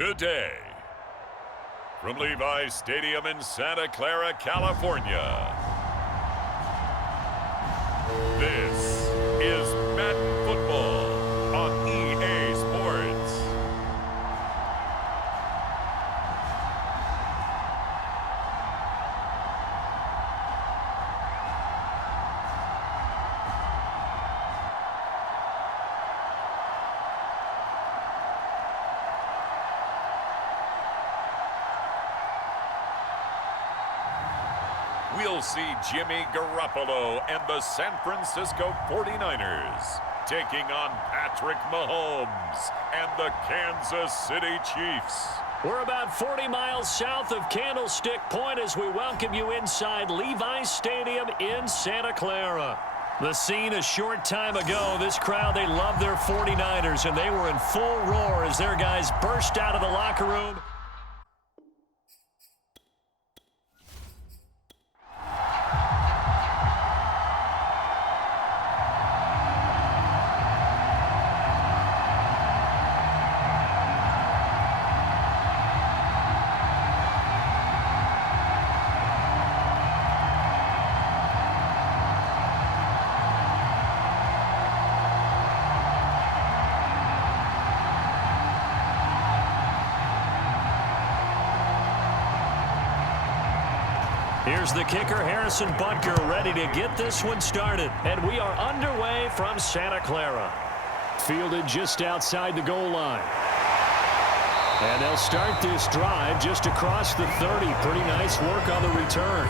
today. From Levi's Stadium in Santa Clara, California, this is Madden Football on EA Sports. We'll see Jimmy Garoppolo and the San Francisco 49ers taking on Patrick Mahomes and the Kansas City Chiefs. We're about 40 miles south of Candlestick Point as we welcome you inside Levi's Stadium in Santa Clara. The scene a short time ago, this crowd, they love their 49ers, and they were in full roar as their guys burst out of the locker room. Here's the kicker, Harrison Butker, ready to get this one started. And we are underway from Santa Clara. Fielded just outside the goal line. And they'll start this drive just across the 30. Pretty nice work on the return.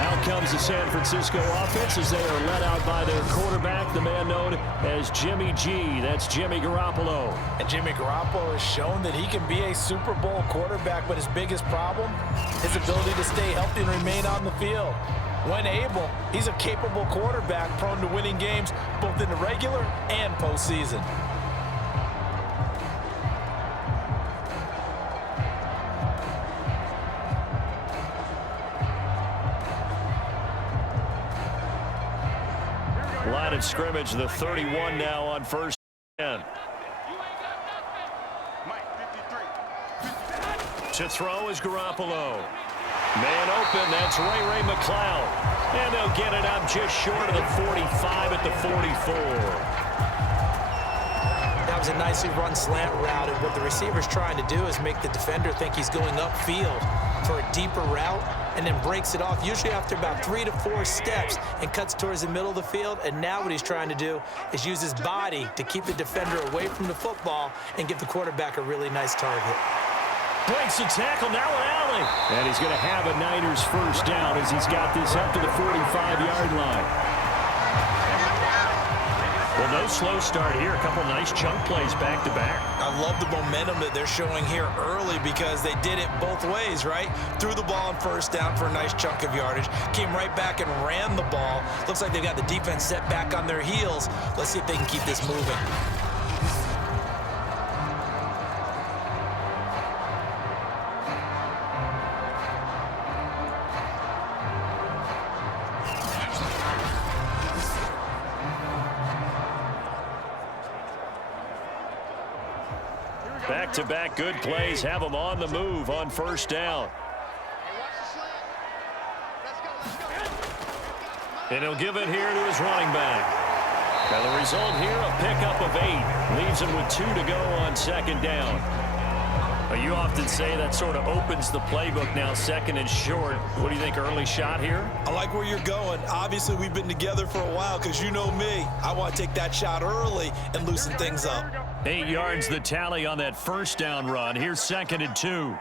Out comes the San Francisco offense as they are led out by their quarterback, the man known as Jimmy G. That's Jimmy Garoppolo. And Jimmy Garoppolo has shown that he can be a Super Bowl quarterback, but his biggest problem, his ability to stay healthy and remain on the field. When able, he's a capable quarterback prone to winning games both in the regular and postseason. Line of scrimmage, the 31 now on first and 10. To throw is Garoppolo. Man open, that's Ray McCloud. And they'll get it up just short of the 45 at the 44. That was a nicely run slant route, and what the receiver's trying to do is make the defender think he's going upfield for a deeper route, and then breaks it off, usually after about 3 to 4 steps, and cuts towards the middle of the field. And now what he's trying to do is use his body to keep the defender away from the football and give the quarterback a really nice target. Breaks the tackle, now an alley. And he's going to have a Niners first down as he's got this up to the 45-yard line. Well, no slow start here. A couple nice chunk plays back-to-back. I love the momentum that they're showing here early because they did it both ways, right? Threw the ball on first down for a nice chunk of yardage. Came right back and ran the ball. Looks like they've got the defense set back on their heels. Let's see if they can keep this moving. Back-to-back good plays have them on the move on first down. And he'll give it here to his running back. Now the result here, a pickup of 8. Leaves him with 2 to go on second down. You often say that sort of opens the playbook now, second and short. What do you think, early shot here? I like where you're going. Obviously, we've been together for a while because you know me. I want to take that shot early and loosen things up. 8 yards the tally on that first down run. Here's second and 2.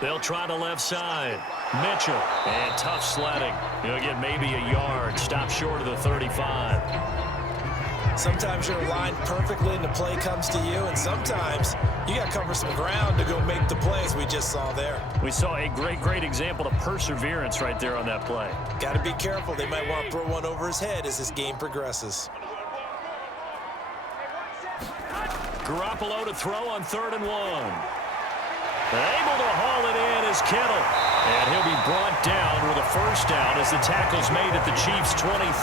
They'll try the left side. Mitchell, and tough sledding. He'll get maybe a yard. Stop short of the 35. Sometimes you're aligned perfectly and the play comes to you, and sometimes you got to cover some ground to go make the plays we just saw there. We saw a great example of perseverance right there on that play. Got to be careful. They might want to throw one over his head as this game progresses. Garoppolo to throw on 3rd and 1. Able to haul it in is Kittle. And he'll be brought down with a first down as the tackle's made at the Chiefs' 23.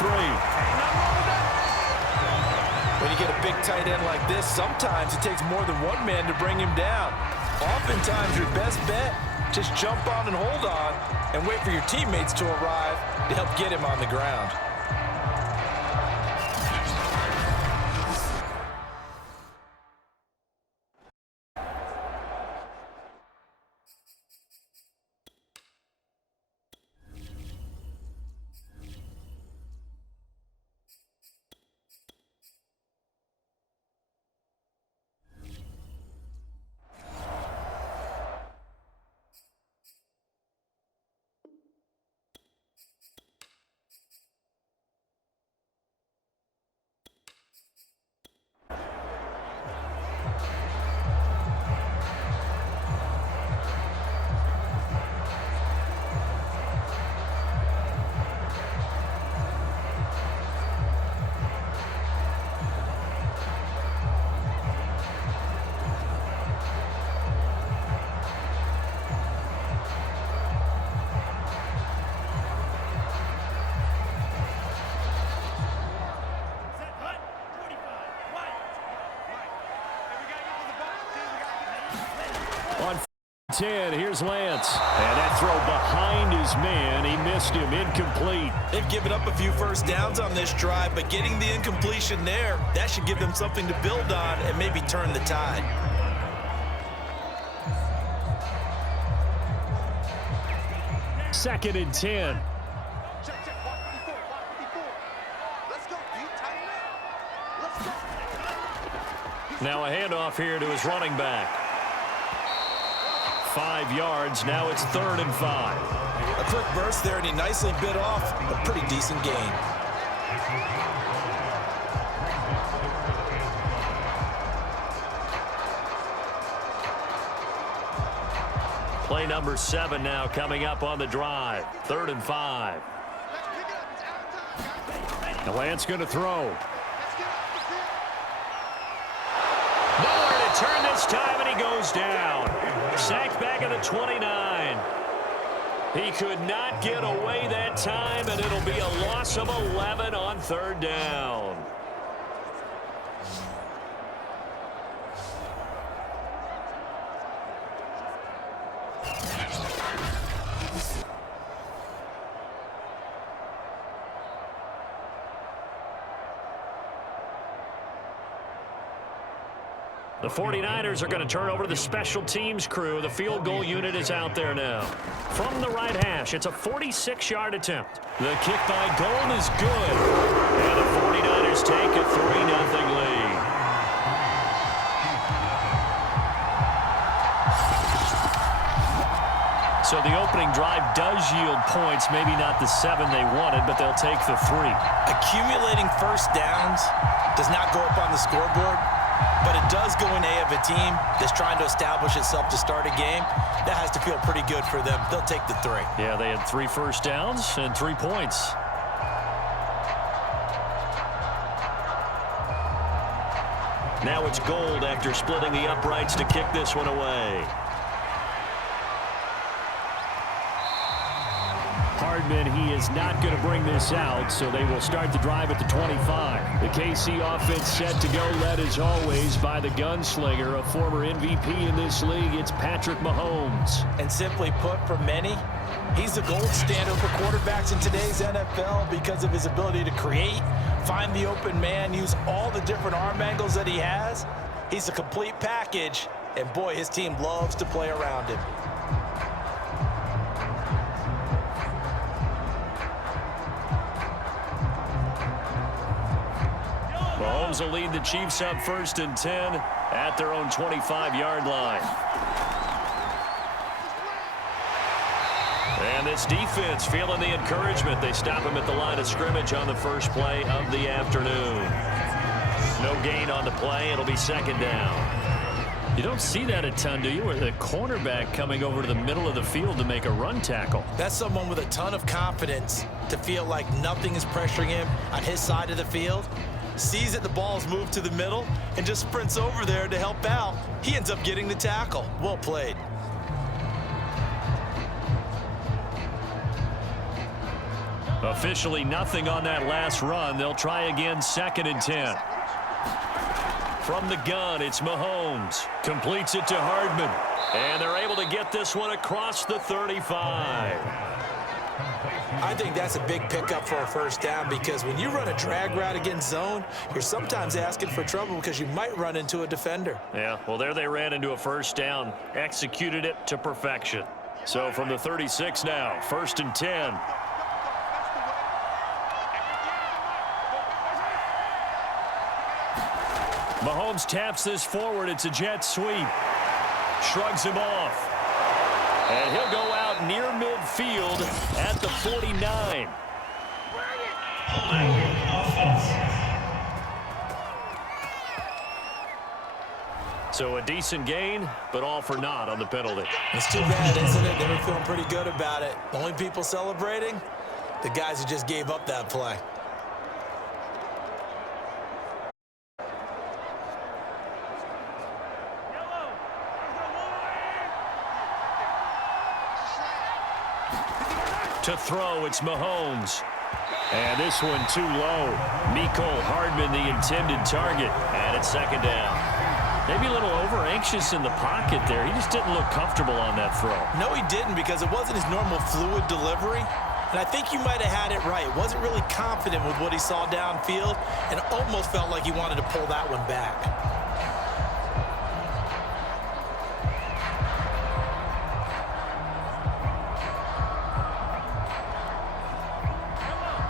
When you get a big tight end like this, sometimes it takes more than one man to bring him down. Oftentimes, your best bet, just jump on and hold on and wait for your teammates to arrive to help get him on the ground. On 10, here's Lance. And that throw behind his man. He missed him. Incomplete. They've given up a few first downs on this drive, but getting the incompletion there, that should give them something to build on and maybe turn the tide. Second and 10. Now a handoff here to his running back. 5 yards. Now it's 3rd and 5. A quick burst there, and he nicely bit off a pretty decent gain. Play number 7 now coming up on the drive. 3rd and 5. Now Lance going to throw. Nowhere to turn this time, and he goes down. Sacked back at the 29. He could not get away that time, and it'll be a loss of 11 on 3rd down. The 49ers are going to turn over to the special teams crew. The field goal unit is out there now. From the right hash, it's a 46-yard attempt. The kick by Gold is good. And the 49ers take a 3-0 lead. So the opening drive does yield points, maybe not the 7 they wanted, but they'll take the 3. Accumulating first downs does not go up on the scoreboard, but it does go in A of a team that's trying to establish itself to start a game. That has to feel pretty good for them. They'll take the 3. Yeah, they had 3 first downs and 3 points. Now it's Gold after splitting the uprights to kick this one away. Hardman, he is not going to bring this out, so they will start the drive at the 25. The KC offense set to go, led as always by the gunslinger, a former MVP in this league. It's Patrick Mahomes. And simply put, for many, he's the gold standard for quarterbacks in today's NFL because of his ability to create, find the open man, use all the different arm angles that he has. He's a complete package, and boy, his team loves to play around him. Mahomes will lead the Chiefs up 1st and 10 at their own 25-yard line. And this defense feeling the encouragement. They stop him at the line of scrimmage on the first play of the afternoon. No gain on the play. It'll be 2nd down. You don't see that a ton, do you? Where the cornerback coming over to the middle of the field to make a run tackle. That's someone with a ton of confidence to feel like nothing is pressuring him on his side of the field. Sees that the ball's moved to the middle and just sprints over there to help out. He ends up getting the tackle. Well played. Officially nothing on that last run. They'll try again 2nd and 10. From the gun, it's Mahomes. Completes it to Hardman. And they're able to get this one across the 35. I think that's a big pickup for a first down because when you run a drag route against zone, you're sometimes asking for trouble because you might run into a defender. Yeah, well, there they ran into a first down. Executed it to perfection. So from the 36 now, 1st and 10. Mahomes taps this forward. It's a jet sweep. Shrugs him off. And he'll go out near midfield at the 49. So a decent gain, but all for naught on the penalty. It's too bad, isn't it? They were feeling pretty good about it. The only people celebrating, the guys who just gave up that play. To throw, it's Mahomes. And this one too low. Mecole Hardman, the intended target. And it's 2nd down. Maybe a little over-anxious in the pocket there. He just didn't look comfortable on that throw. No, he didn't because it wasn't his normal fluid delivery. And I think you might have had it right. Wasn't really confident with what he saw downfield and almost felt like he wanted to pull that one back.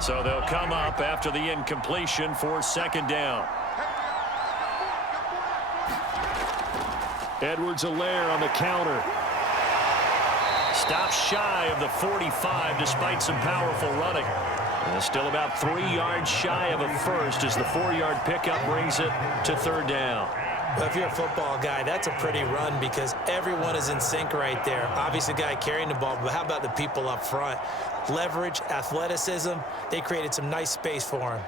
So they'll come up after the incompletion for 2nd down. Edwards-Helaire on the counter. Stops shy of the 45 despite some powerful running. And still about 3 yards shy of a first as the 4-yard pickup brings it to 3rd down. Well, if you're a football guy, that's a pretty run because everyone is in sync right there. Obviously, the guy carrying the ball, but how about the people up front? Leverage, athleticism, they created some nice space for him.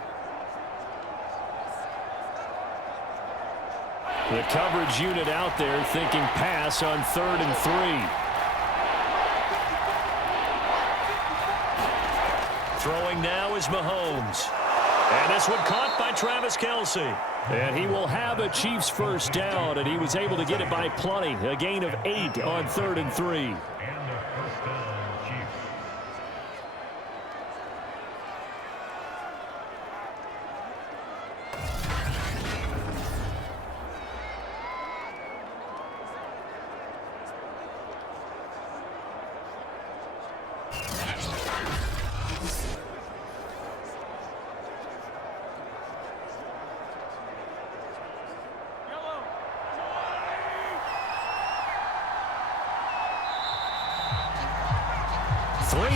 The coverage unit out there thinking pass on 3rd and 3. Throwing now is Mahomes. And this one caught by Travis Kelce. And he will have a Chiefs first down, and he was able to get it by plenty. A gain of 8 on 3rd and 3.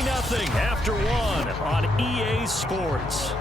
Nothing after 1 on EA Sports.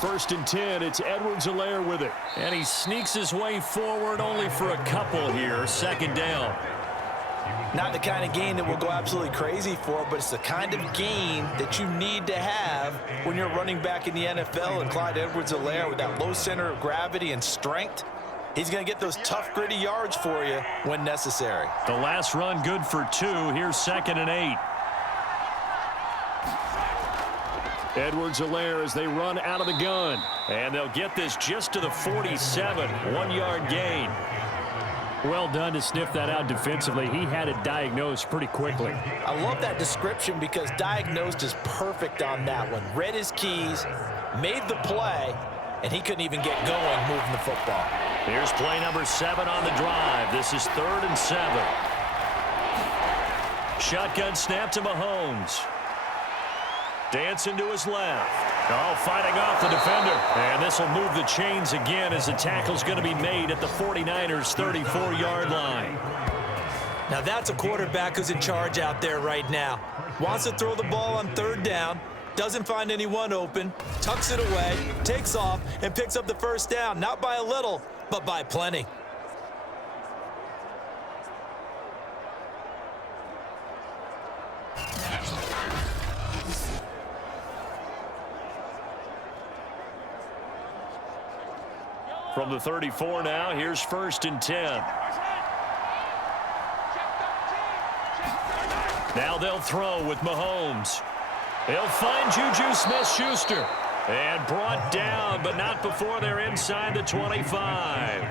First and 10, it's Edwards-Helaire with it. And he sneaks his way forward only for a couple here. 2nd down. Not the kind of gain that we'll go absolutely crazy for, but it's the kind of gain that you need to have when you're running back in the NFL. And Clyde Edwards-Helaire with that low center of gravity and strength, he's going to get those tough, gritty yards for you when necessary. The last run good for 2. Here's 2nd and 8. Edwards-Helaire as they run out of the gun. And they'll get this just to the 47. 1-yard gain. Well done to sniff that out defensively. He had it diagnosed pretty quickly. I love that description because diagnosed is perfect on that one. Read his keys, made the play, and he couldn't even get going moving the football. Here's play number 7 on the drive. This is 3rd and 7. Shotgun snap to Mahomes. Dancing to his left. Oh, fighting off the defender. And this will move the chains again as the tackle's going to be made at the 49ers' 34-yard line. Now that's a quarterback who's in charge out there right now. Wants to throw the ball on 3rd down, doesn't find anyone open, tucks it away, takes off, and picks up the first down. Not by a little, but by plenty. From the 34 now, here's 1st and 10. Now they'll throw with Mahomes. He'll find Juju Smith-Schuster. And brought down, but not before they're inside the 25.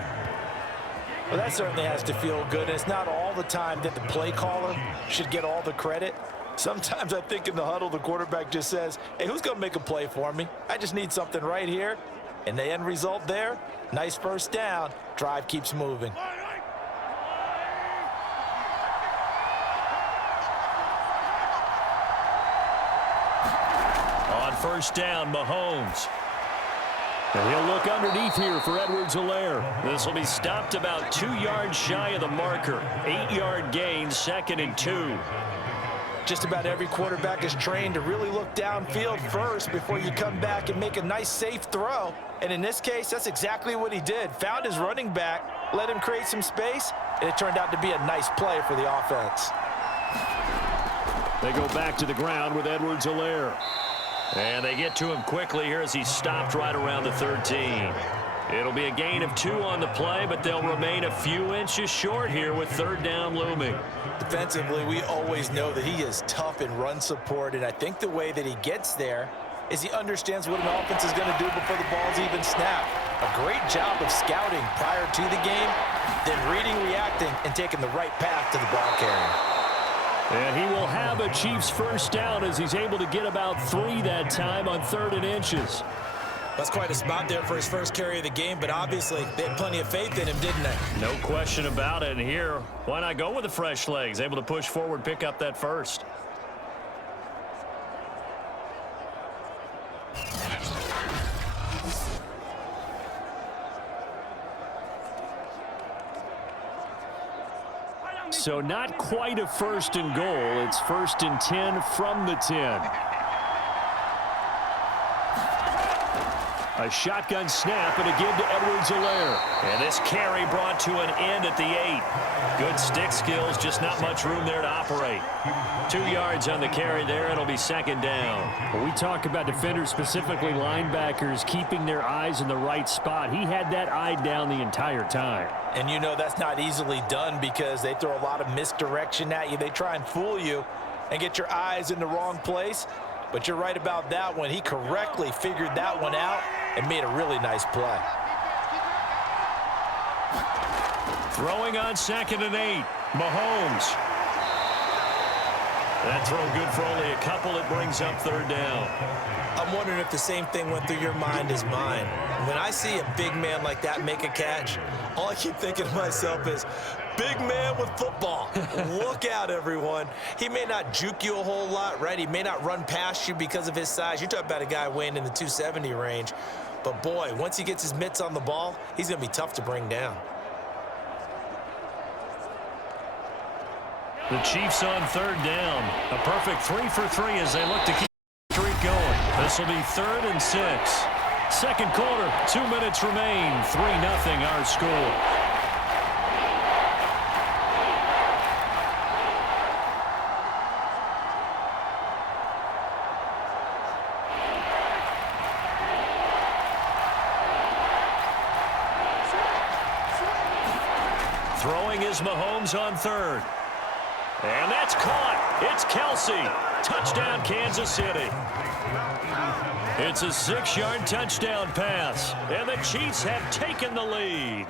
Well, that certainly has to feel good. It's not all the time that the play caller should get all the credit. Sometimes I think in the huddle, the quarterback just says, hey, who's going to make a play for me? I just need something right here. And the end result there, nice first down. Drive keeps moving. On 1st down, Mahomes. And he'll look underneath here for Edwards-Helaire. This will be stopped about 2 yards shy of the marker. 8-yard gain, 2nd and 2. Just about every quarterback is trained to really look downfield first before you come back and make a nice, safe throw. And in this case, that's exactly what he did. Found his running back, let him create some space, and it turned out to be a nice play for the offense. They go back to the ground with Edwards-Helaire. And they get to him quickly here as he stopped right around the 13. It'll be a gain of 2 on the play, but they'll remain a few inches short here with 3rd down looming. Defensively, we always know that he is tough in run support, and I think the way that he gets there is he understands what an offense is going to do before the ball's even snapped. A great job of scouting prior to the game, then reading, reacting, and taking the right path to the ball carrier. And he will have a Chiefs 1st down as he's able to get about 3 that time on 3rd and inches. That's quite a spot there for his first carry of the game, but obviously they had plenty of faith in him, didn't they? No question about it. And here, why not go with the fresh legs? Able to push forward, pick up that first. So not quite a 1st and goal. It's 1st and 10 from the 10. A shotgun snap and a give to Edwards-Helaire. And this carry brought to an end at the 8. Good stick skills, just not much room there to operate. 2 yards on the carry there. It'll be 2nd down. When we talk about defenders, specifically linebackers, keeping their eyes in the right spot, he had that eye down the entire time. And you know that's not easily done because they throw a lot of misdirection at you. They try and fool you and get your eyes in the wrong place. But you're right about that one. He correctly figured that one out and made a really nice play. Throwing on 2nd and 8. Mahomes. That throw good for only a couple. It brings up 3rd down. I'm wondering if the same thing went through your mind as mine. When I see a big man like that make a catch, all I keep thinking to myself is, big man with football. Look out, everyone. He may not juke you a whole lot, right? He may not run past you because of his size. You're talking about a guy weighing in the 270 range. But, boy, once he gets his mitts on the ball, he's going to be tough to bring down. The Chiefs on 3rd down. A perfect 3 for 3 as they look to keep the streak going. This will be 3rd and 6. 2nd quarter, 2 minutes remain. 3-0 our score. Throwing is Mahomes on 3rd. And that's caught. It's Kelsey. Touchdown, Kansas City. It's a 6-yard touchdown pass. And the Chiefs have taken the lead.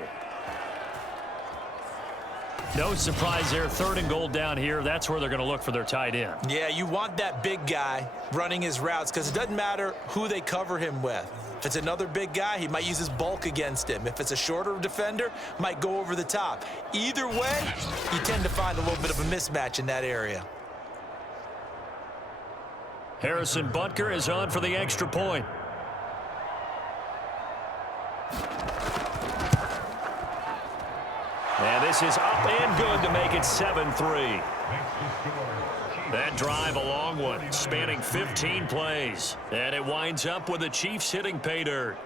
No surprise there. 3rd and goal down here. That's where they're going to look for their tight end. Yeah, you want that big guy running his routes because it doesn't matter who they cover him with. If it's another big guy, he might use his bulk against him. If it's a shorter defender, might go over the top. Either way, you tend to find a little bit of a mismatch in that area. Harrison Butker is on for the extra point. And this is up and good to make it 7-3. That drive, a long one, spanning 15 plays. And it winds up with the Chiefs hitting pay dirt.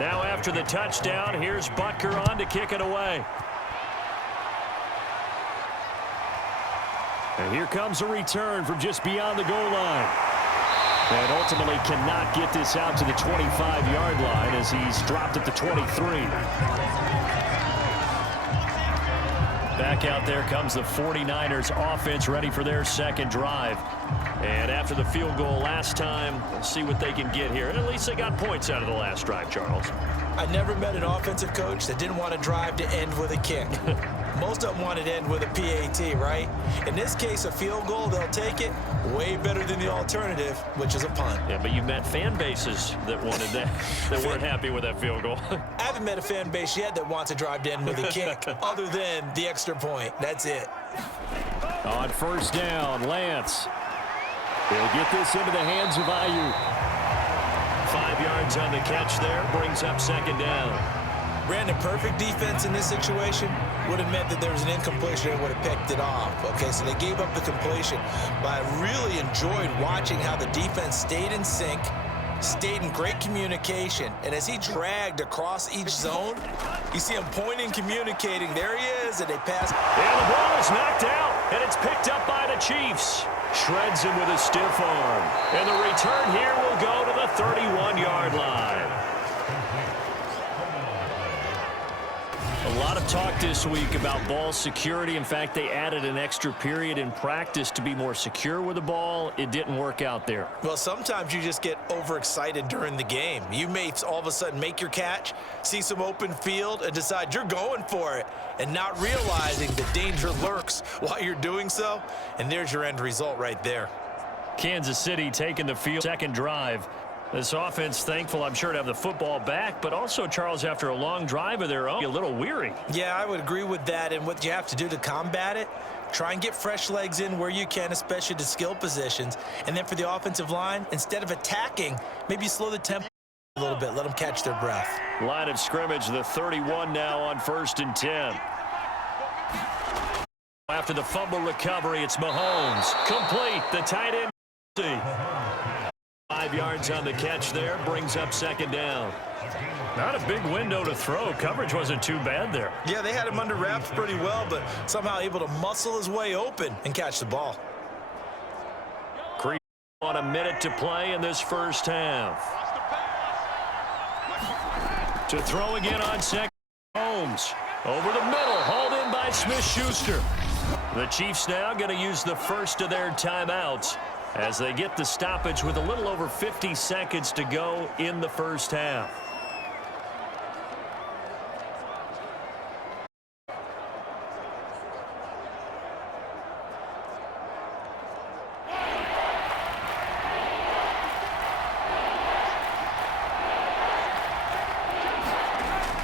Now after the touchdown, here's Butker on to kick it away. And here comes a return from just beyond the goal line. And ultimately cannot get this out to the 25-yard line as he's dropped at the 23. Back out there comes the 49ers offense ready for their second drive. And after the field goal last time, we'll see what they can get here. And at least they got points out of the last drive, Charles. I never met an offensive coach that didn't want to drive to end with a kick. Most of them wanted to end with a PAT, right? In this case, a field goal, they'll take it. Way better than the alternative, which is a punt. Yeah, but you met fan bases that wanted that, that weren't happy with that field goal. I haven't met a fan base yet that wants to drive to end with a kick, other than the extra point. That's it. On first down, Lance. They'll get this into the hands of Ayuk. 5 yards on the catch there, brings up second down. Brandon, perfect defense in this situation would have meant that there was an incompletion and would have picked it off. Okay, so they gave up the completion, but I really enjoyed watching how the defense stayed in sync, stayed in great communication, and as he dragged across each zone, you see him pointing, communicating. There he is, and they pass. And the ball is knocked out, and it's picked up by the Chiefs. Shreds him with a stiff arm. And the return here will go to the 31-yard line. A lot of talk this week about ball security. In fact, they added an extra period in practice to be more secure with the ball. It didn't work out there. Well, sometimes you just get overexcited during the game. You may all of a sudden make your catch, see some open field, and decide you're going for it, and not realizing the danger lurks while you're doing so. And there's your end result right there. Kansas City taking the field, second drive. This offense, thankful, I'm sure, to have the football back, but also, Charles, after a long drive of their own, a little weary. Yeah, I would agree with that, and what you have to do to combat it, try and get fresh legs in where you can, especially to skill positions, and then for the offensive line, instead of attacking, maybe slow the tempo a little bit, let them catch their breath. Line of scrimmage, the 31 now on 1st and 10. After the fumble recovery, it's Mahomes. Complete, the tight end. 5 yards on the catch there, brings up second down. Not a big window to throw. Coverage wasn't too bad there. Yeah, they had him under wraps pretty well, but somehow able to muscle his way open and catch the ball. Creep on a minute to play in this first half. To throw again on second. Holmes over the middle, hauled in by Smith-Schuster. The Chiefs now going to use the first of their timeouts as they get the stoppage with a little over 50 seconds to go in the first half.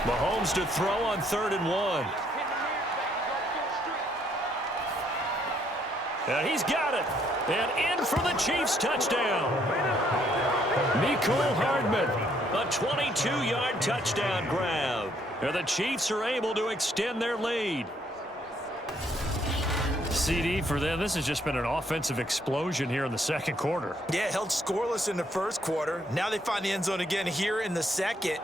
Mahomes to throw on 3rd and 1. And he's got it. And in for the Chiefs touchdown. Mecole Hardman, a 22-yard touchdown grab. And the Chiefs are able to extend their lead. CD for them. This has just been an offensive explosion here in the second quarter. Yeah, held scoreless in the first quarter. Now they find the end zone again here in the second.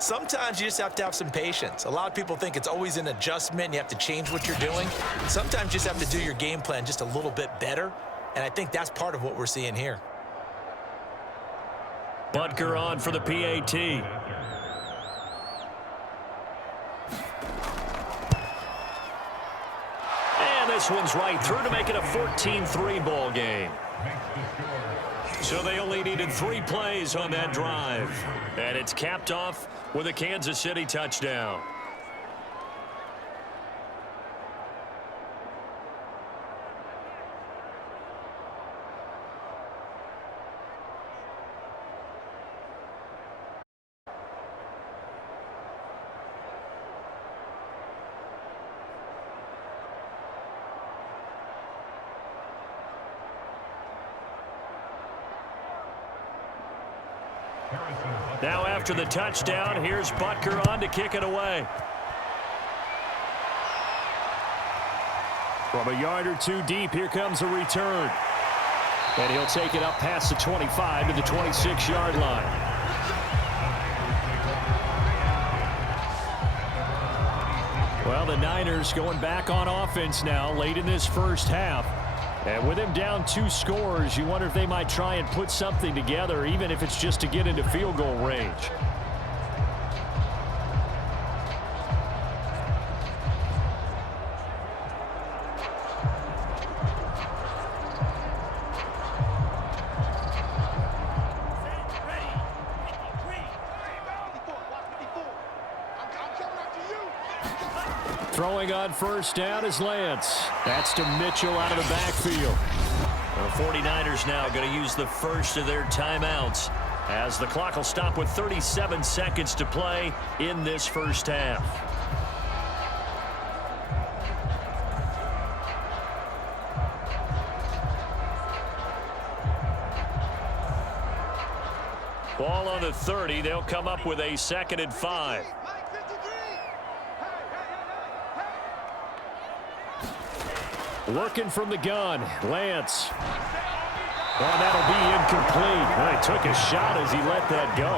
Sometimes you just have to have some patience. A lot of people think it's always an adjustment. You have to change what you're doing. Sometimes you just have to do your game plan just a little bit better. And I think that's part of what we're seeing here. Butker on for the PAT. And this one's right through to make it a 14-3 ball game. So they only needed 3 plays on that drive. And it's capped off with a Kansas City touchdown. Now after the touchdown, here's Butker on to kick it away. From a yard or two deep, here comes a return. And he'll take it up past the 25 to the 26-yard line. Well, the Niners going back on offense now late in this first half. And with him down 2 scores, you wonder if they might try and put something together, even if it's just to get into field goal range. Throwing on first down is Lance. That's to Mitchell out of the backfield. The 49ers now going to use the first of their timeouts as the clock will stop with 37 seconds to play in this first half. Ball on the 30. They'll come up with a 2nd and 5. Working from the gun, Lance. Oh, that'll be incomplete. Well, he took a shot as he let that go.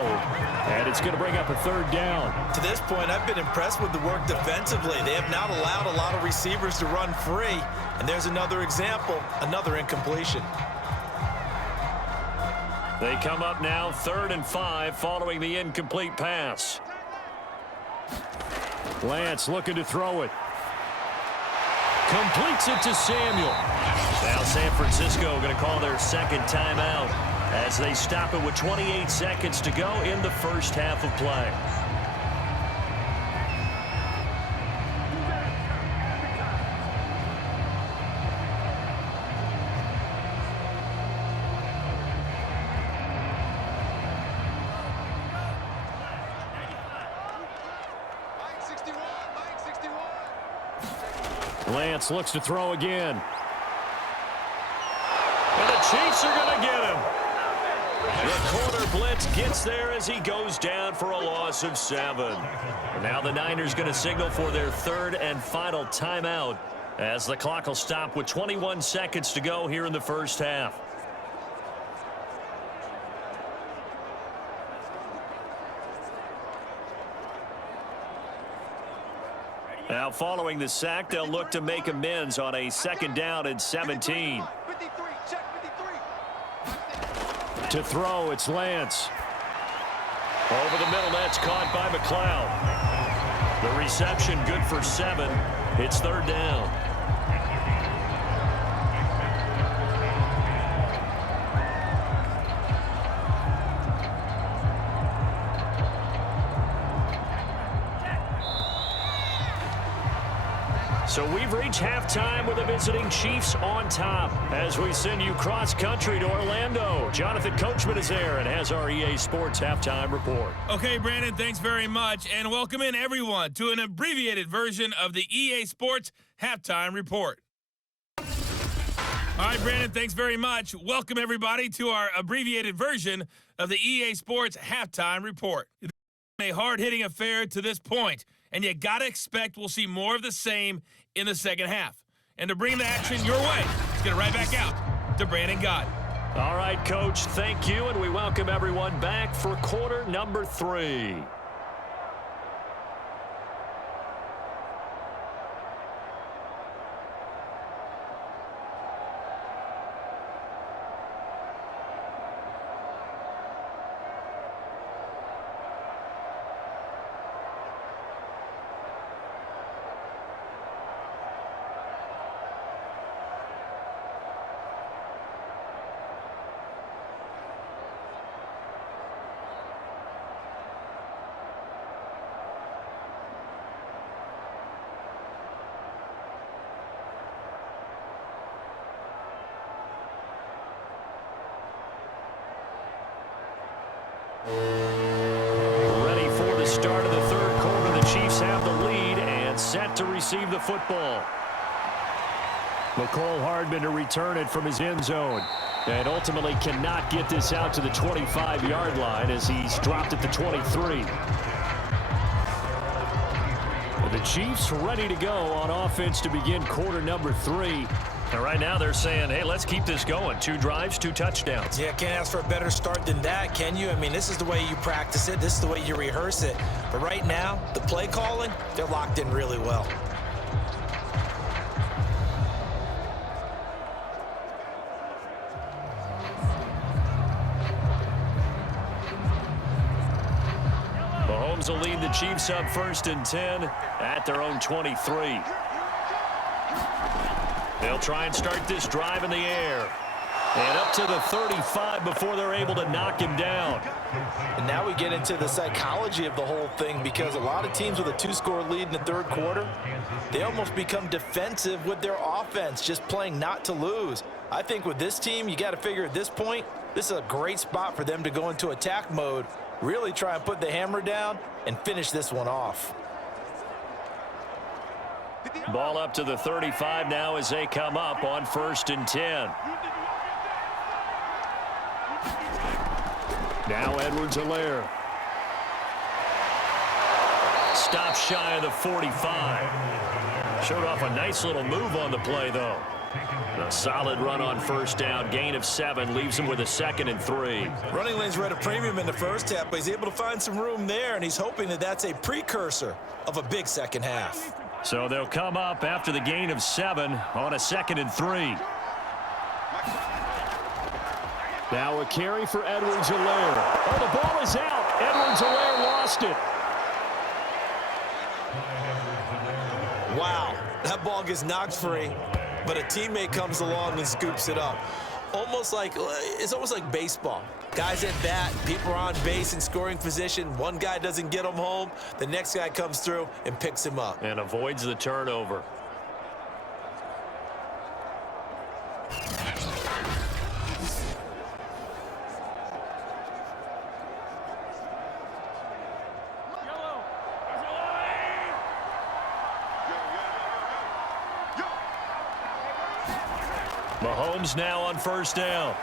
And it's going to bring up a 3rd down. To this point, I've been impressed with the work defensively. They have not allowed a lot of receivers to run free. And there's another example, another incompletion. They come up now 3rd and 5 following the incomplete pass. Lance looking to throw it. Completes it to Samuel. Now San Francisco going to call their 2nd timeout as they stop it with 28 seconds to go in the first half of play. Lance looks to throw again. And the Chiefs are going to get him. The corner blitz gets there as he goes down for a loss of 7. And now the Niners going to signal for their 3rd and final timeout as the clock will stop with 21 seconds to go here in the first half. Now following the sack, they'll look to make amends on a 2nd down and 17. To throw, it's Lance. Over the middle, that's caught by McLeod. The reception good for 7. It's 3rd down. So we've reached halftime with the visiting Chiefs on top as we send you cross-country to Orlando. Jonathan Coachman is there and has our EA Sports halftime report. Okay, Brandon, thanks very much, and welcome in everyone to an abbreviated version of the EA Sports halftime report. All right, Brandon, thanks very much. Welcome everybody to our abbreviated version of the EA Sports halftime report. It's been a hard-hitting affair to this point, and you got to expect we'll see more of the same in the second half. And to bring the action your way, let's get it right back out to Brandon Gott. All right, Coach, thank you, and we welcome everyone back for quarter number 3. Ready for the start of the 3rd quarter. The Chiefs have the lead and set to receive the football. McCole Hardman to return it from his end zone. And ultimately cannot get this out to the 25-yard line as he's dropped at the 23. The Chiefs ready to go on offense to begin quarter number 3. And right now they're saying, hey, let's keep this going. 2 drives, 2 touchdowns. Yeah, can't ask for a better start than that, can you? I mean, this is the way you practice it. This is the way you rehearse it. But right now, the play calling, they're locked in really well. Mahomes will lead the Chiefs up 1st and 10 at their own 23. They'll try and start this drive in the air. And up to the 35 before they're able to knock him down. And now we get into the psychology of the whole thing, because a lot of teams with a 2-score lead in the 3rd quarter, they almost become defensive with their offense, just playing not to lose. I think with this team, you got to figure at this point, this is a great spot for them to go into attack mode, really try and put the hammer down and finish this one off. Ball up to the 35 now as they come up on 1st and 10. Now Edwards-Helaire. Stop shy of the 45. Showed off a nice little move on the play, though. A solid run on 1st down. Gain of 7 leaves him with a 2nd and 3. Running lanes were at a premium in the 1st half, but he's able to find some room there, and he's hoping that that's a precursor of a big 2nd half. So they'll come up after the gain of 7 on a 2nd and 3. Now a carry for Edwards-Helaire. Oh, the ball is out. Edwards-Helaire lost it. Wow, that ball gets knocked free, but a teammate comes along and scoops it up. It's almost like baseball. Guys at bat, people are on base in scoring position. One guy doesn't get him home. The next guy comes through and picks him up. And avoids the turnover. Mahomes now on 1st down.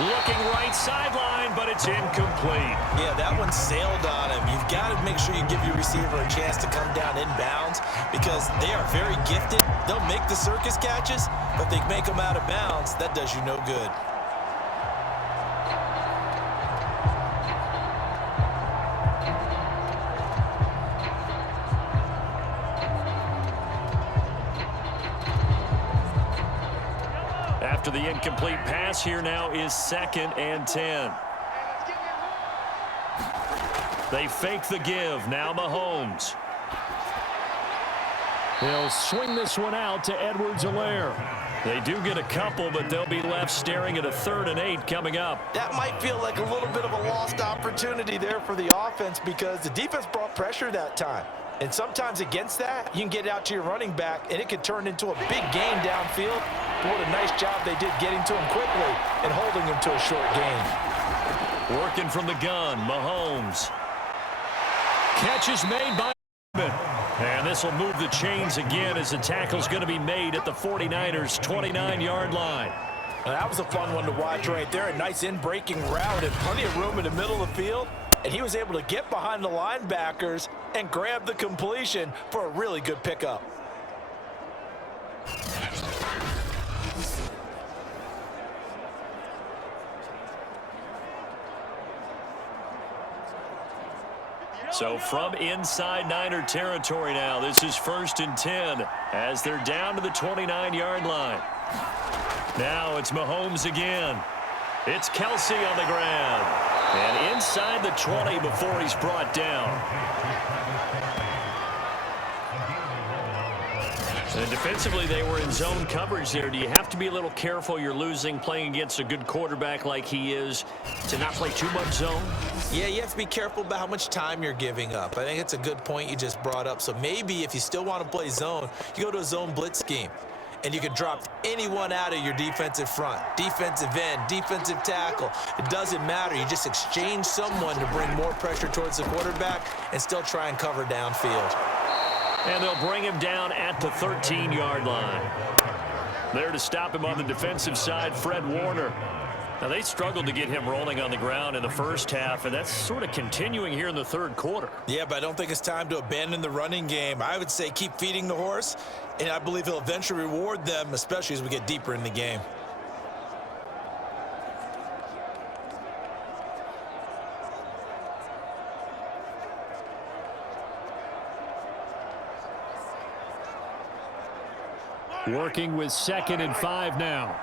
Looking right sideline, but it's incomplete. Yeah, that one sailed on him. You've got to make sure you give your receiver a chance to come down inbounds, because they are very gifted. They'll make the circus catches, but they make them out of bounds. That does you no good. After the incomplete pass, here now is 2nd and 10. They fake the give. Now Mahomes. He'll swing this one out to Edwards-Helaire. They do get a couple, but they'll be left staring at a 3rd and 8 coming up. That might feel like a little bit of a lost opportunity there for the offense, because the defense brought pressure that time. And sometimes against that, you can get out to your running back, and it could turn into a big gain downfield. But what a nice job they did getting to him quickly and holding him to a short gain. Working from the gun, Mahomes. Catch is made by and this will move the chains again as the tackle's going to be made at the 49ers' 29-yard line. Well, that was a fun one to watch right there. A nice in-breaking route and plenty of room in the middle of the field. And he was able to get behind the linebackers and grab the completion for a really good pickup. So from inside Niner territory now, this is 1st and 10 as they're down to the 29-yard line. Now it's Mahomes again. It's Kelsey on the ground. And inside the 20 before he's brought down. And defensively, they were in zone coverage there. Do you have to be a little careful? You're losing, playing against a good quarterback like he is, to not play too much zone? Yeah, you have to be careful about how much time you're giving up. I think it's a good point you just brought up. So maybe if you still want to play zone, you go to a zone blitz scheme. And you can drop anyone out of your defensive front, defensive end, defensive tackle. It doesn't matter. You just exchange someone to bring more pressure towards the quarterback and still try and cover downfield. And they'll bring him down at the 13-yard line. There to stop him on the defensive side, Fred Warner. Now, they struggled to get him rolling on the ground in the first half, and that's sort of continuing here in the third quarter. Yeah, but I don't think it's time to abandon the running game. I would say keep feeding the horse, and I believe he'll eventually reward them, especially as we get deeper in the game. Working with 2nd and 5 now.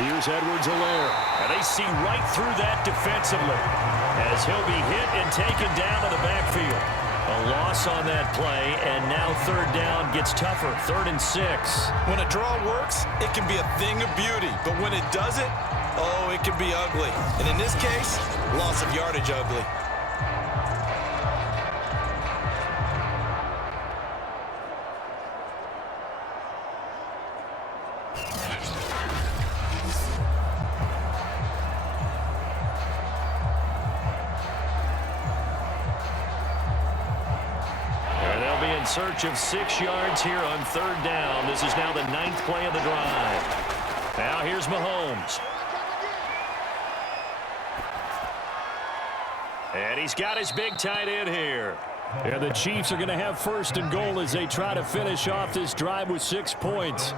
Here's Edwards-Helaire. And they see right through that defensively as he'll be hit and taken down to the backfield. A loss on that play, and now 3rd down gets tougher, 3rd and 6. When a draw works, it can be a thing of beauty. But when it doesn't, oh, it can be ugly. And in this case, loss of yardage ugly. In search of 6 yards here on 3rd down. This is now the 9th play of the drive. Now here's Mahomes. And he's got his big tight end here. And the Chiefs are going to have 1st and goal as they try to finish off this drive with 6 points.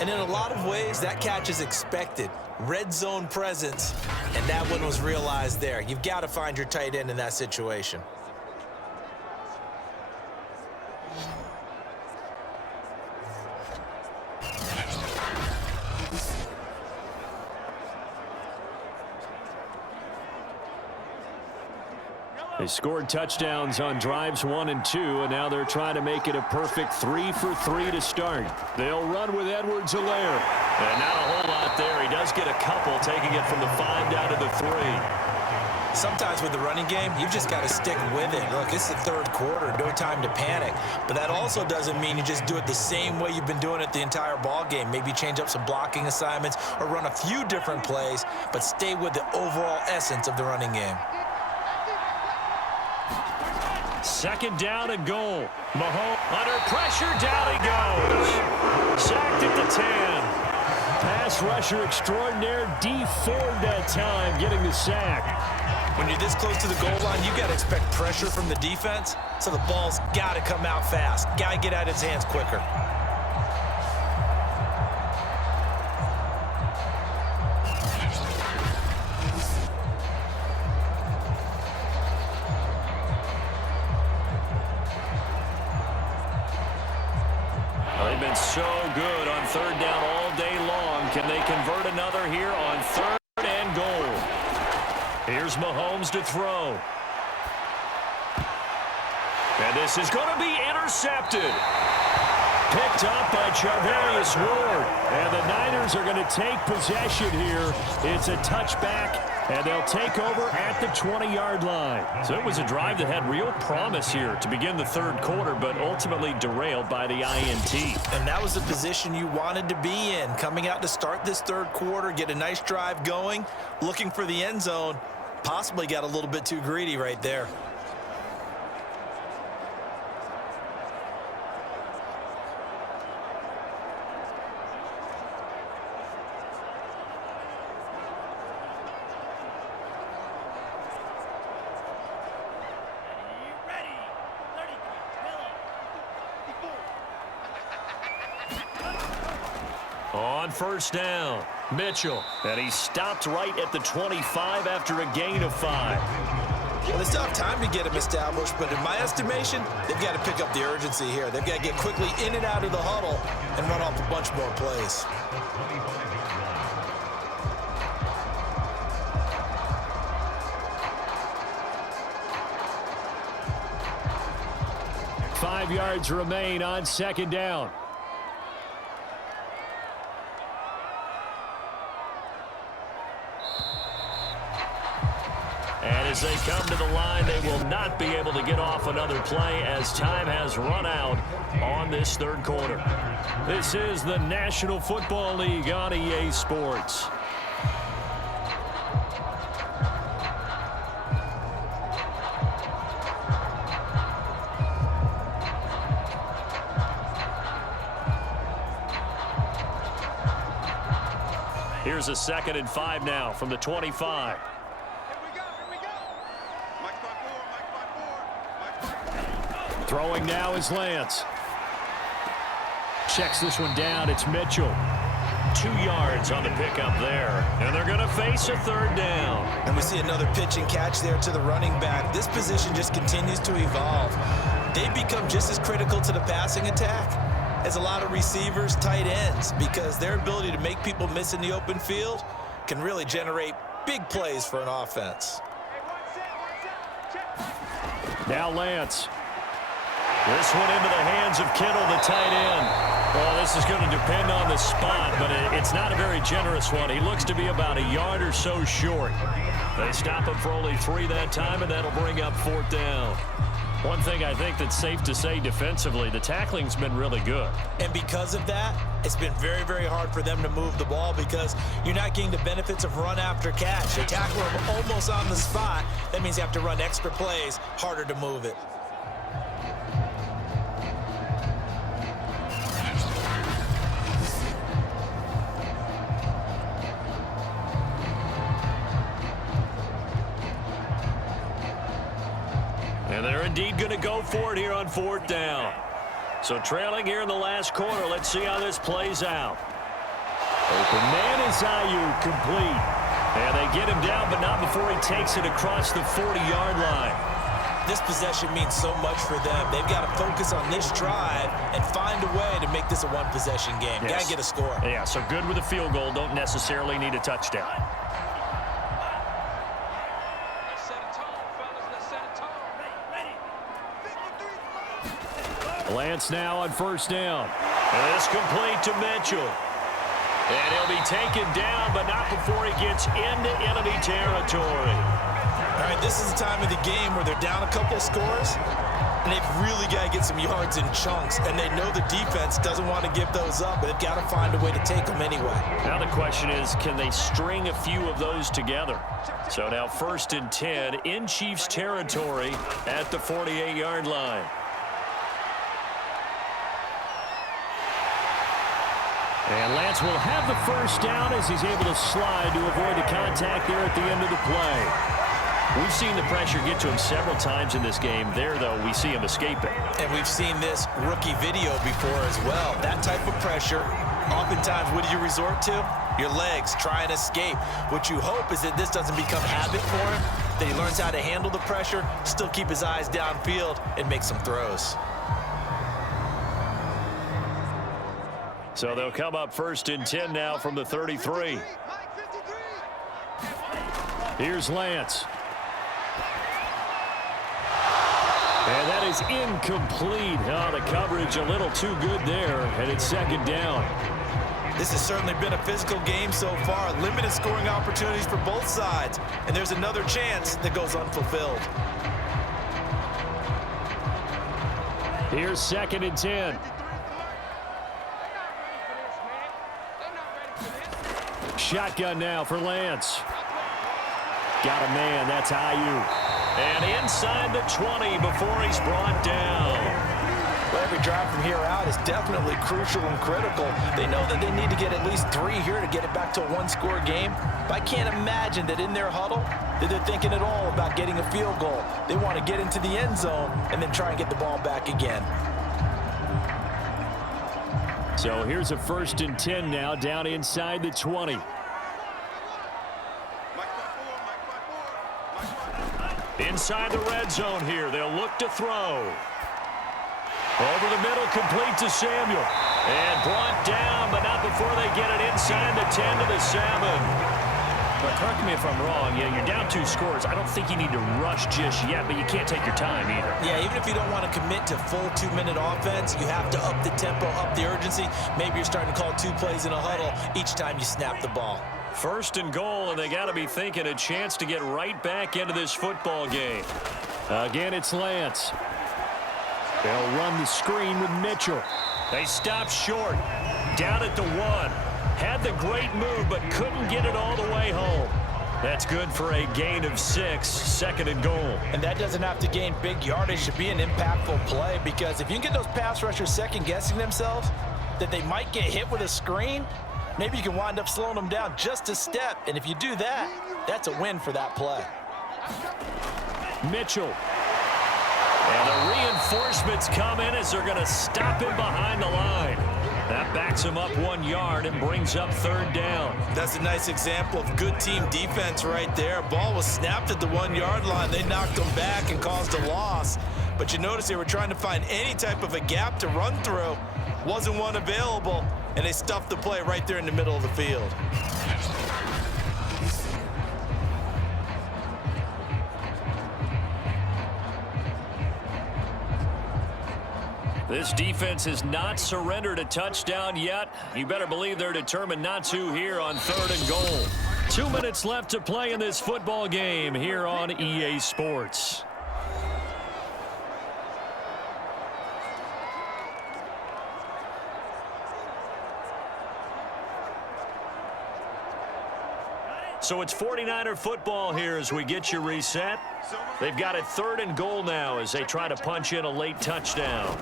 And in a lot of ways, that catch is expected. Red zone presence, and that one was realized there. You've got to find your tight end in that situation. They scored touchdowns on drives 1 and 2, and now they're trying to make it a perfect 3 for 3 to start. They'll run with Edwards-Helaire. And not a whole lot there. He does get a couple, taking it from the 5 down to the 3. Sometimes with the running game, you've just got to stick with it. Look, it's the 3rd quarter, no time to panic. But that also doesn't mean you just do it the same way you've been doing it the entire ball game. Maybe change up some blocking assignments or run a few different plays, but stay with the overall essence of the running game. 2nd down and goal. Mahomes under pressure, down he goes. Sacked at the 10. Pass rusher extraordinaire, D Ford that time, getting the sack. When you're this close to the goal line, you got to expect pressure from the defense, so the ball's got to come out fast. Got to get out of his hands quicker. They've been so good on 3rd down all day long. Can they convert another here on 3rd and goal? Here's Mahomes to throw. And this is going to be intercepted. Picked up by Charvarius Ward. And the Niners are going to take possession here. It's a touchback, and they'll take over at the 20-yard line. So it was a drive that had real promise here to begin the 3rd quarter, but ultimately derailed by the INT. And that was the position you wanted to be in. Coming out to start this 3rd quarter, get a nice drive going, looking for the end zone. Possibly got a little bit too greedy right there. On 1st down, Mitchell. And he stopped right at the 25 after a gain of 5. Well, they still have time to get him established, but in my estimation, they've got to pick up the urgency here. They've got to get quickly in and out of the huddle and run off a bunch more plays. Five yards remain on 2nd down. And as they come to the line, they will not be able to get off another play as time has run out on this 3rd quarter. This is the National Football League on EA Sports. Here's a 2nd and 5 now from the 25. Throwing now is Lance. Checks this one down. It's Mitchell. 2 yards on the pickup there. And they're going to face a 3rd down. And we see another pitch and catch there to the running back. This position just continues to evolve. They become just as critical to the passing attack as a lot of receivers, tight ends, because their ability to make people miss in the open field can really generate big plays for an offense. Now Lance. This one into the hands of Kittle, the tight end. Well, this is going to depend on the spot, but it's not a very generous one. He looks to be about a yard or so short. They stop him for only 3 that time, and that'll bring up 4th down. One thing I think that's safe to say defensively, the tackling's been really good. And because of that, it's been very, very hard for them to move the ball because you're not getting the benefits of run after catch. They tackle him almost on the spot. That means you have to run extra plays, harder to move it. And they're indeed going to go for it here on 4th down. So trailing here in the last quarter. Let's see how this plays out. Open man is Ayuk, complete. And they get him down, but not before he takes it across the 40-yard line. This possession means so much for them. They've got to focus on this drive and find a way to make this a one-possession game. Yes. Got to get a score. Yeah, so good with a field goal. Don't necessarily need a touchdown. Lance now on 1st down. And this complete to Mitchell. And he'll be taken down, but not before he gets into enemy territory. All right, this is the time of the game where they're down a couple scores, and they've really got to get some yards in chunks, and they know the defense doesn't want to give those up, but they've got to find a way to take them anyway. Now the question is, can they string a few of those together? So now 1st and 10 in Chiefs territory at the 48-yard line. And Lance will have the 1st down as he's able to slide to avoid the contact there at the end of the play. We've seen the pressure get to him several times in this game. There, though, we see him escaping. And we've seen this rookie video before as well. That type of pressure, oftentimes, what do you resort to? Your legs, try and escape. What you hope is that this doesn't become habit for him, that he learns how to handle the pressure, still keep his eyes downfield, and make some throws. So they'll come up 1st and 10 now from the 33. Here's Lance. And that is incomplete. Oh, the coverage a little too good there, and it's 2nd down. This has certainly been a physical game so far. Limited scoring opportunities for both sides. And there's another chance that goes unfulfilled. Here's 2nd and 10. Shotgun now for Lance. Got a man, that's Ayuk. And inside the 20 before he's brought down. Well, every drive from here out is definitely crucial and critical. They know that they need to get at least 3 here to get it back to a one-score game. But I can't imagine that in their huddle that they're thinking at all about getting a field goal. They want to get into the end zone and then try and get the ball back again. So here's a 1st and 10 now down inside the 20. Inside the red zone here. They'll look to throw. Over the middle, complete to Samuel. And brought down, but not before they get it inside the 10 to the 7. But correct me if I'm wrong. Yeah, you're down 2 scores. I don't think you need to rush just yet, but you can't take your time either. Yeah, even if you don't want to commit to full 2-minute offense, you have to up the tempo, up the urgency. Maybe you're starting to call 2 plays in a huddle each time you snap the ball. 1st and goal, and they got to be thinking a chance to get right back into this football game. Again, it's Lance. They'll run the screen with Mitchell. They stop short. Down at the 1. Had the great move, but couldn't get it all the way home. That's good for a gain of 6, 2nd and goal. And that doesn't have to gain big yardage to be an impactful play, because if you can get those pass rushers second-guessing themselves, that they might get hit with a screen, maybe you can wind up slowing them down just a step. And if you do that, that's a win for that play. Mitchell. And the reinforcements come in as they're going to stop him behind the line. That backs him up 1 yard and brings up 3rd down. That's a nice example of good team defense right there. Ball was snapped at the 1 yard line. They knocked him back and caused a loss. But you notice they were trying to find any type of a gap to run through. Wasn't one available, and they stuffed the play right there in the middle of the field. This defense has not surrendered a touchdown yet. You better believe they're determined not to here on 3rd and goal. 2 minutes left to play in this football game here on EA Sports. So it's 49er football here as we get you reset. They've got it 3rd and goal now as they try to punch in a late touchdown.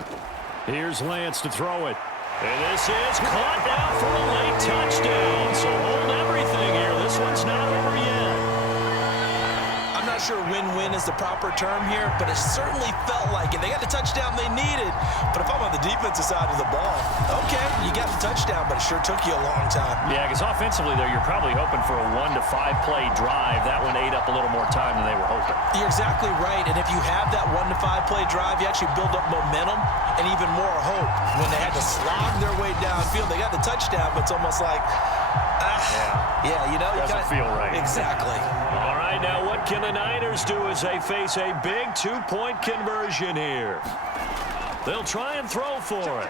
Here's Lance to throw it. And this is caught now for a late touchdown. So hold everything here. This one's not over yet. I'm not sure win-win is the proper term here, but it certainly felt like it. They got the touchdown they needed. But if I'm on the defensive side of the ball, okay, you got the touchdown, but it sure took you a long time. Yeah, because offensively, though, you're probably hoping for a 1 to 5 play drive. That one ate up a little more time than they were hoping. You're exactly right. And if you have that 1 to 5 play drive, you actually build up momentum and even more hope. When they had to slog their way downfield, they got the touchdown, but it's almost like, you know, doesn't feel right. Exactly. All right, now what can the Niners do as they face a big 2-point conversion here? They'll try and throw for it.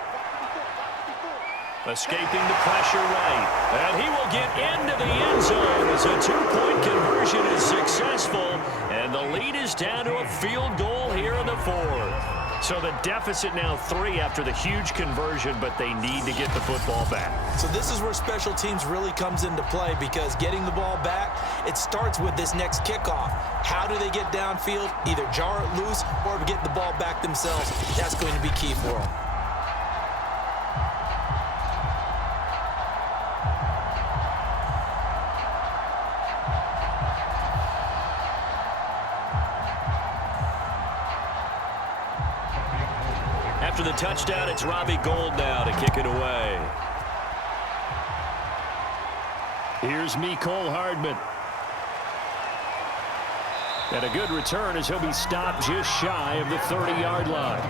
Escaping the pressure right. And he will get into the end zone as a 2-point conversion is successful. And the lead is down to a field goal here in the 4th. So the deficit now 3 after the huge conversion, but they need to get the football back. So this is where special teams really comes into play, because getting the ball back, it starts with this next kickoff. How do they get downfield? Either jar it loose or get the ball back themselves. That's going to be key for them. After the touchdown, it's Robbie Gould now to kick it away. Here's Mecole Hardman. And a good return as he'll be stopped just shy of the 30-yard line.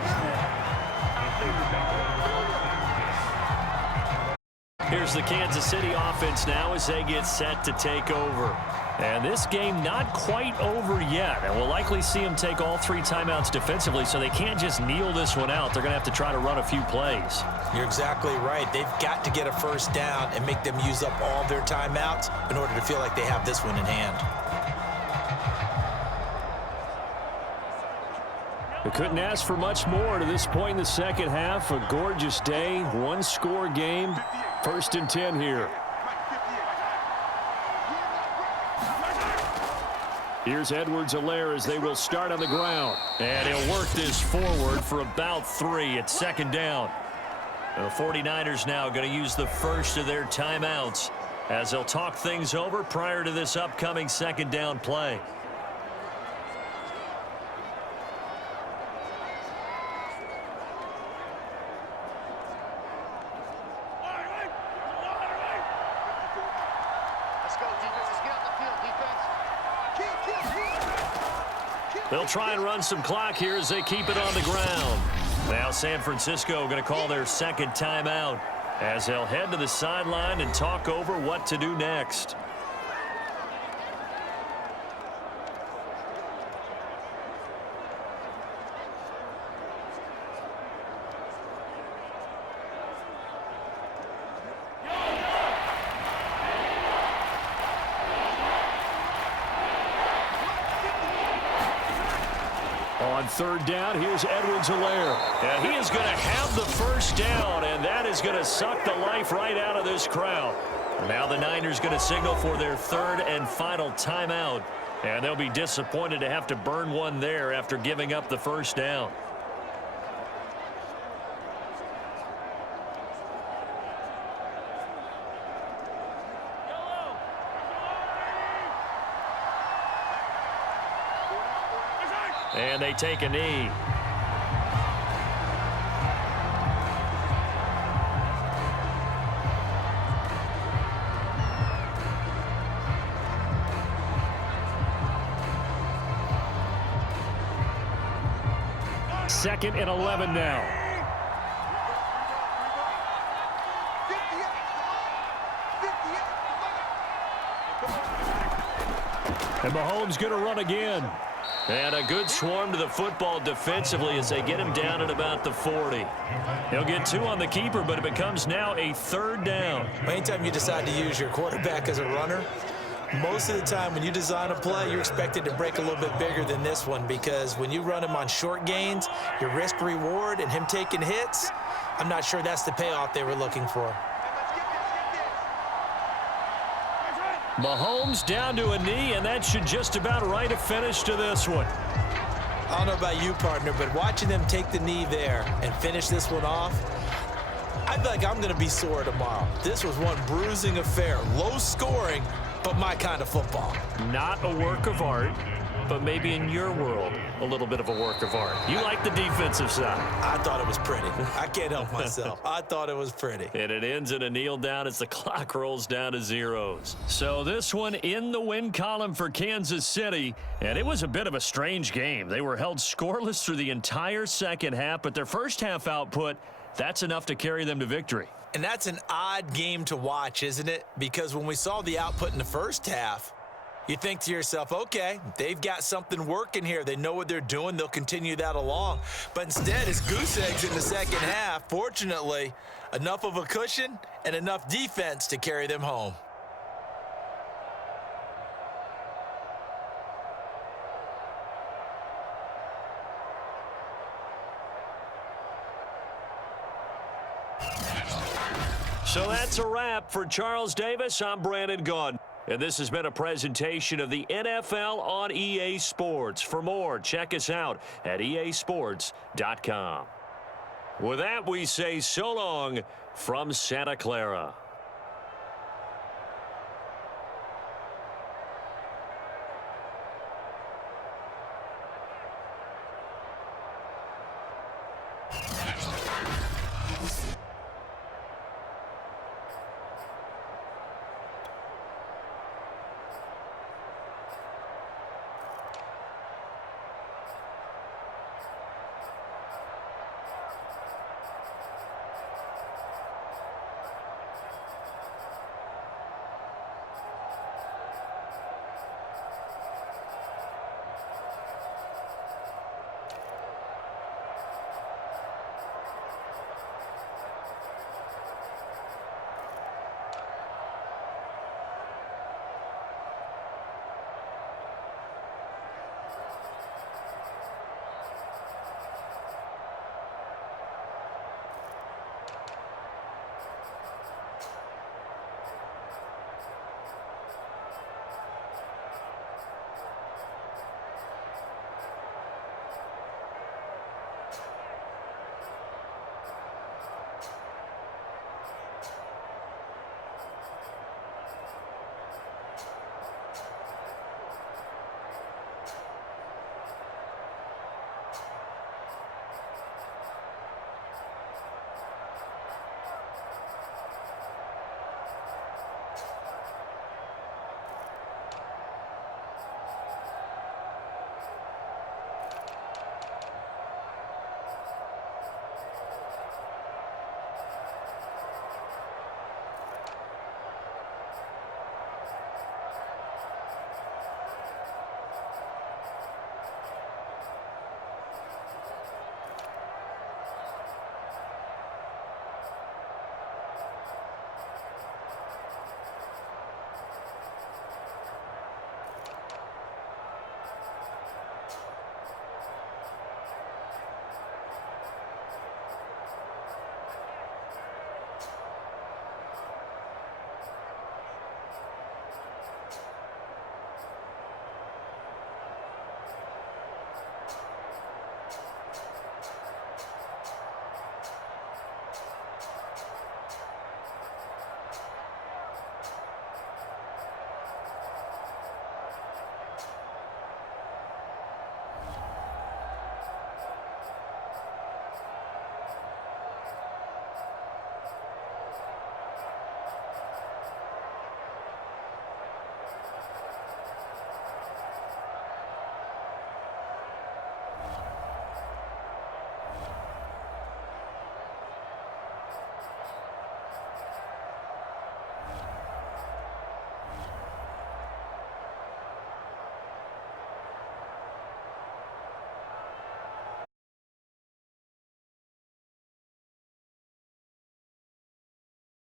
Here's the Kansas City offense now as they get set to take over. And this game not quite over yet. And we'll likely see them take all 3 timeouts defensively, so they can't just kneel this one out. They're going to have to try to run a few plays. You're exactly right. They've got to get a first down and make them use up all their timeouts in order to feel like they have this one in hand. They couldn't ask for much more to this point in the second half. A gorgeous day, 1-score game. 1st and 10 here. Here's Edwards-Helaire as they will start on the ground. And he'll work this forward for about 3 at 2nd down. The 49ers now going to use the first of their timeouts as they'll talk things over prior to this upcoming 2nd down play. They'll try and run some clock here as they keep it on the ground. Now San Francisco going to call their 2nd timeout as they'll head to the sideline and talk over what to do next. On 3rd down, here's Edwards-Helaire. And he is going to have the first down, and that is going to suck the life right out of this crowd. Now the Niners going to signal for their 3rd and final timeout, and they'll be disappointed to have to burn one there after giving up the first down. And they take a knee. Second and 11 now. And Mahomes going to run again. And a good swarm to the football defensively as they get him down at about the 40. He'll get 2 on the keeper, but it becomes now a 3rd down. Anytime you decide to use your quarterback as a runner, most of the time when you design a play, you're expected to break a little bit bigger than this one, because when you run him on short gains, your risk-reward and him taking hits, I'm not sure that's the payoff they were looking for. Mahomes down to a knee, and that should just about write a finish to this one. I don't know about you, partner, but watching them take the knee there and finish this one off, I feel like I'm going to be sore tomorrow. This was one bruising affair, low scoring, but my kind of football. Not a work of art, but maybe in your world, a little bit of a work of art. You like the defensive side. I thought it was pretty. I can't help myself. I thought it was pretty. And it ends in a kneel down as the clock rolls down to zeros. So this one in the win column for Kansas City, and it was a bit of a strange game. They were held scoreless through the entire second half, but their first half output, that's enough to carry them to victory. And that's an odd game to watch, isn't it? Because when we saw the output in the first half, you think to yourself, okay, they've got something working here. They know what they're doing. They'll continue that along. But instead, it's goose eggs in the second half. Fortunately, enough of a cushion and enough defense to carry them home. So that's a wrap for Charles Davis. I'm Brandon Gaudin. And this has been a presentation of the NFL on EA Sports. For more, check us out at easports.com. With that, we say so long from Santa Clara.